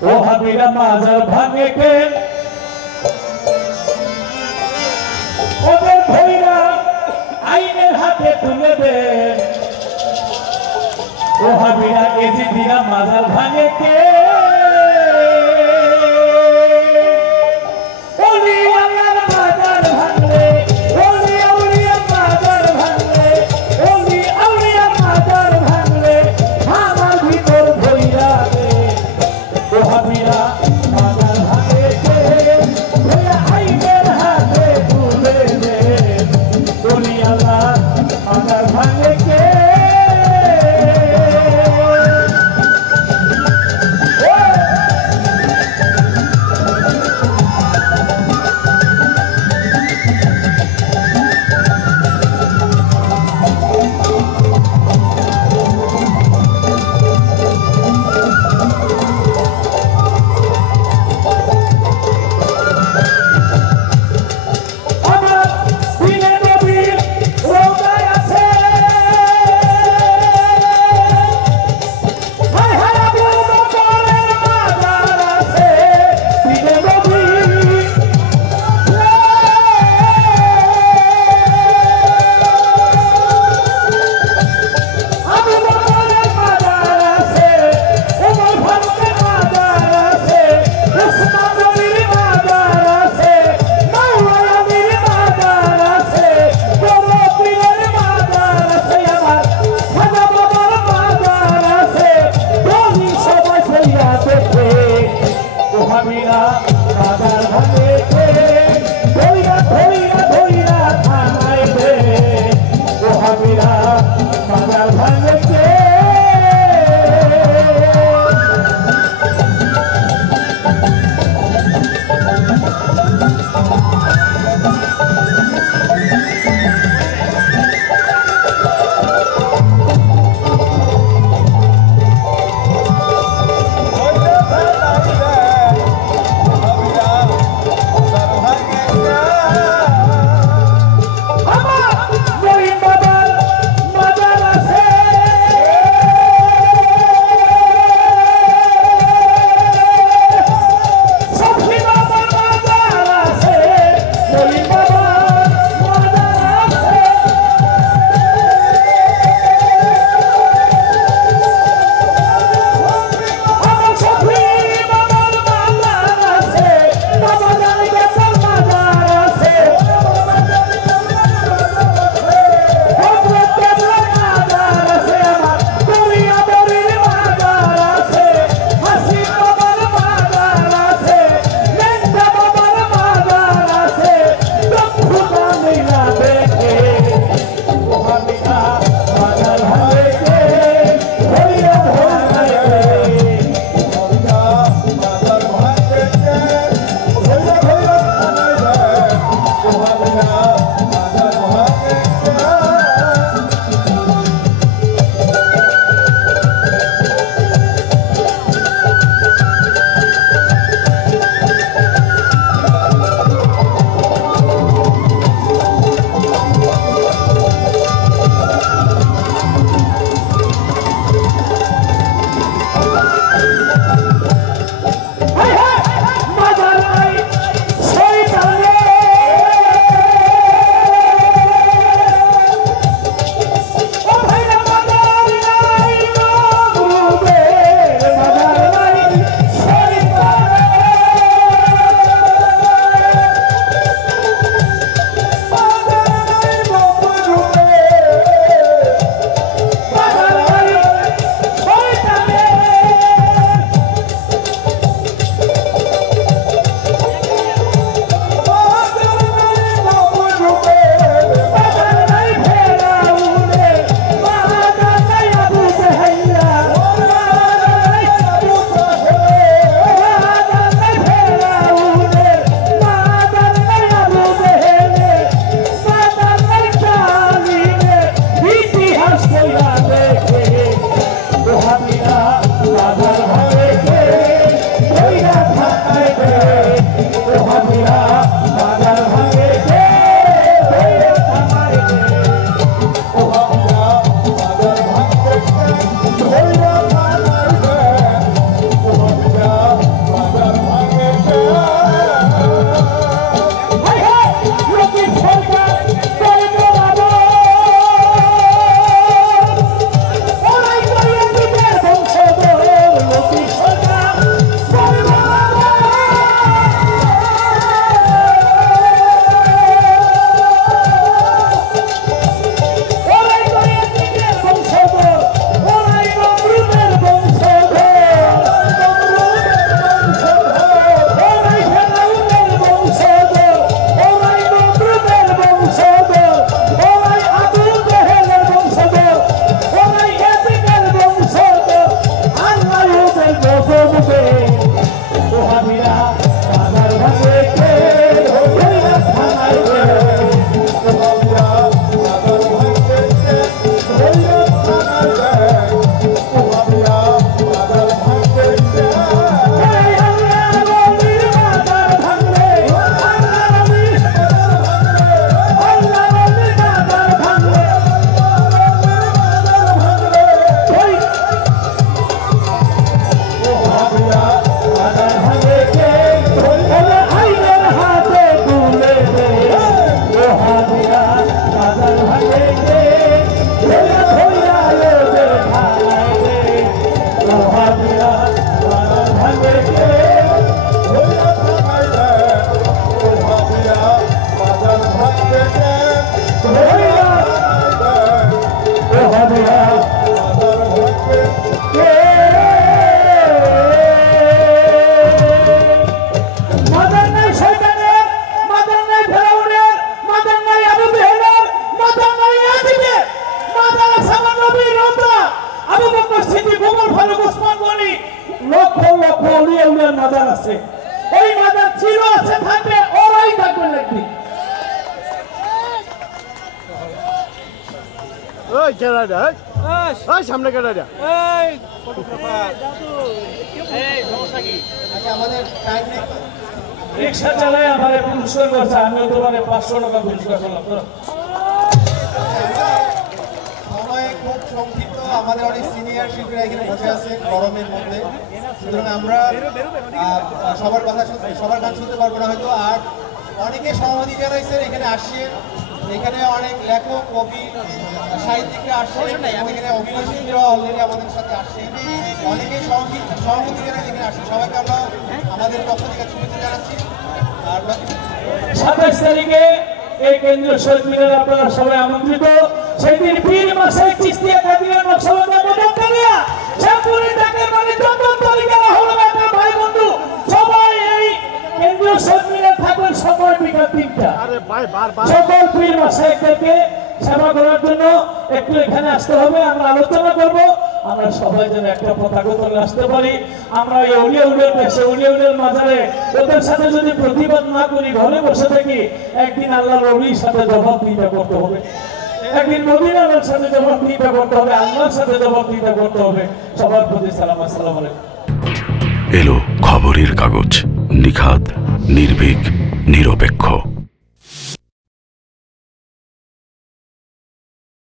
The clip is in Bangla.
ও হাবিরা মাজার ভাঙে কে ওদের ভৈরা আইনের হাতে তুলে দেন ও হাবিরা এজিদিরা মাজার ভাঙে কে অলিয়া উলিয়ার মাজার আছে, এই মাজার ছিল, আছে, থাকবে, ওরাই থাকবে নাকি। ওই কেডাটা, ওই সামনে কেডাটা, এই ফটোগ্রাফার এই সমস্যা কি? আচ্ছা আমাদের টাইম রিক্সা চালায় আমারে পুরস্কার করছে, আমি তোমারে 500 টাকা পুরস্কার করলাম। সময় খুব সংক্ষিপ্ত, আমাদের অনেক সিনিয়র শিল্পীরা এখানে বসে আছে গরমের মধ্যে, সুতরাং আমরা সবার কথা সবার গান শুনতে পারবো না হয়তো। আর অনেকে সহমতি জানাইছেন এখানে আসছেন, এখানে অনেক লেখক, কবি, সাহিত্যিকরা আসছেন, এখানে অভিনয় শিল্পীরা অলরেডি আমাদের সাথে আসছেন, অনেকেই সহমতি জানাই এখানে আসছেন। সবাইকে আমরা আমাদের পক্ষ থেকে শুভেচ্ছা জানাচ্ছি। আর 27 তারিখে এই কেন্দ্রীয় শহীদ মিনারে আপনারা সবাই আমন্ত্রিত। সেই দিন পীর মাসে চিস্তিয়া কাদিরের নকশবন্দি মোদাক্কারিয়া শ্যামপুরের ডাকের মানে যত তরিকারা হলো আপনার ভাই বন্ধু সবাই এই কেন্দ্রীয় শহীদ মিনারে থাকবেন সবাই বিকাল 3টা। আরে ভাই বারবার সকল পীর মাসায়েখদেরকে সেবা করার জন্য একটু এখানে আসতে হবে, আমরা আলোচনা করব, আমরা সবাই যেন একটা পতাকা তুলে আসতে পারি। আমরা এই উলিয়া উলিয়ার পেশে উলিয়া উলিয়ার মাজারে ওদের সাথে যদি প্রতিবাদ না করি, ঘরে বসে থাকি, একদিন আল্লাহর ওলির সাথে জবাবদিহিতা করতে হবে, একদিন মদিনা নবীর সাথে জবাবদিহিতা করতে হবে, আল্লাহর সাথে জবাবদিহিতা করতে হবে। সবার প্রতি সালাম, আসসালামু আলাইকুম। এলো খবরের কাগজ, নিখাদ, নির্ভীক, নিরপেক্ষ।